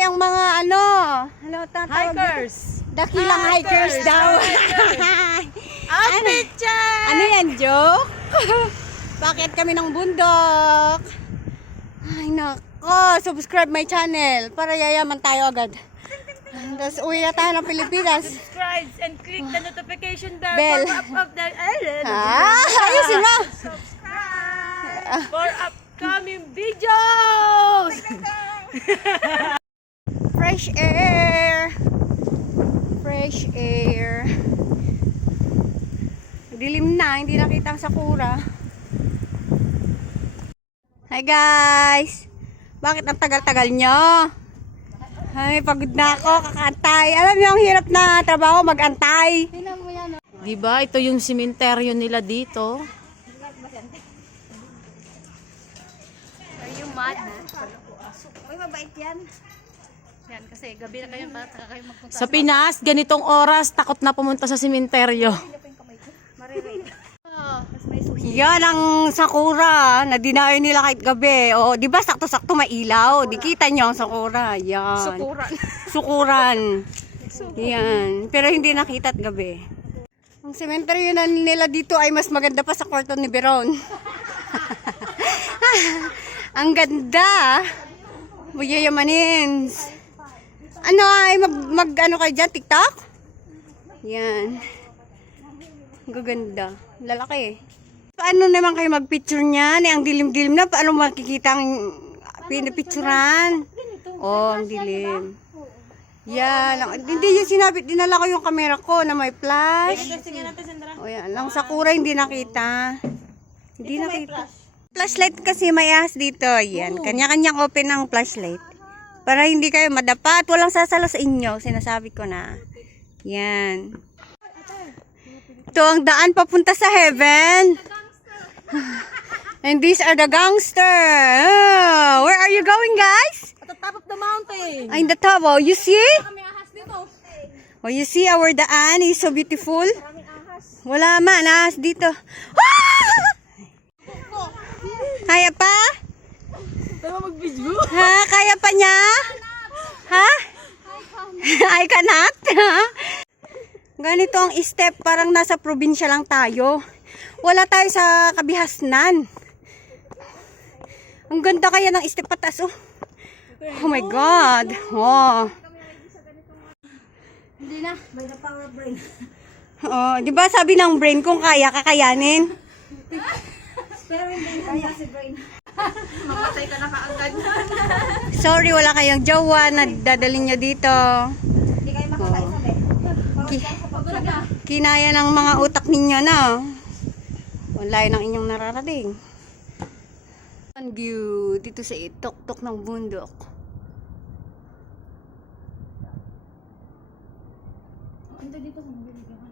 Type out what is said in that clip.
Ay, ang mga ano tatawag? Hikers! Dakilang hikers daw. Outfit check! Ano yan, joke? Bakit kami ng bundok? Ay, nako. Subscribe my channel para yayaman tayo agad. Tapos uwi na tayo ng Pilipinas. Subscribe and click the notification bell Bell. for up of the Ayusin mo. Subscribe for upcoming videos! Fresh air. Fresh air. Dilim na, hindi nakita ang sakura. Hi guys! Bakit ang tagal-tagal nyo? Ay, pagod na ako, kakantay. Alam niyo, ang hirap na trabaho, mag-antay. Diba? Ito yung simenteryo nila dito. Are you mad? Uy, mabait yan. Yan, kasi gabi na kayo magpunta. Sa Pinas, ganitong oras, takot na pumunta sa simenteryo. Yan ang sakura na dinayo nila kahit gabi. O, di ba sakto-sakto mailaw? Di kita nyo ang sakura. Yan. Sukuran. Sukuran. Yan. Pero hindi nakita at gabi. Ang cemetery na nila dito ay mas maganda pa sa kwarto ni Beron. Ang ganda. Buyayamanin. Ano ay ano kayo dyan? TikTok? Yan. Ang gaganda. Lalaki. Paano naman kayo magpicture niyan? Ang dilim-dilim na. Paano makikita ang pinapicturan? Oh, ang dilim. Yan. Hindi yung sinabi. Dinala ko yung camera ko na may flash. O yan. Ang sakura hindi nakita. Hindi nakita. Flashlight kasi may ahas dito. Yan. Kanya-kanyang open ang flashlight. Para hindi kayo madapa at walang sasalo sa inyo. Sinasabi ko na. Yan. Ito ang daan papunta sa heaven. And these are the gangster. Oh, where are you going, guys? At the top of the mountain. In the top. Oh, you see? Kami ahas dito. Oh, you see our daan is so beautiful. Wala man, ahas dito. Ah! Kaya pa? Tama mag-video. Ha? Kaya pa niya? Ha? I cannot. Ganito ang step, parang nasa probinsya lang tayo. Wala tayo sa kabihasnan. Ang ganda kaya ng step patas, oh. Oh my God. Oh. Hindi na. By the power of brain. Oh, di ba sabi ng brain kung kaya kakayanin? Pero hindi kaya si brain. Mamatay ka na kaagad. Sorry, wala kayong jowa na dadalhin nyo dito. Hindi kayo makakaisa, Kinaya ng mga utak ninyo na. Wala ng inyong nararating. Ang view dito sa itok-tok ng bundok. Dito sa mga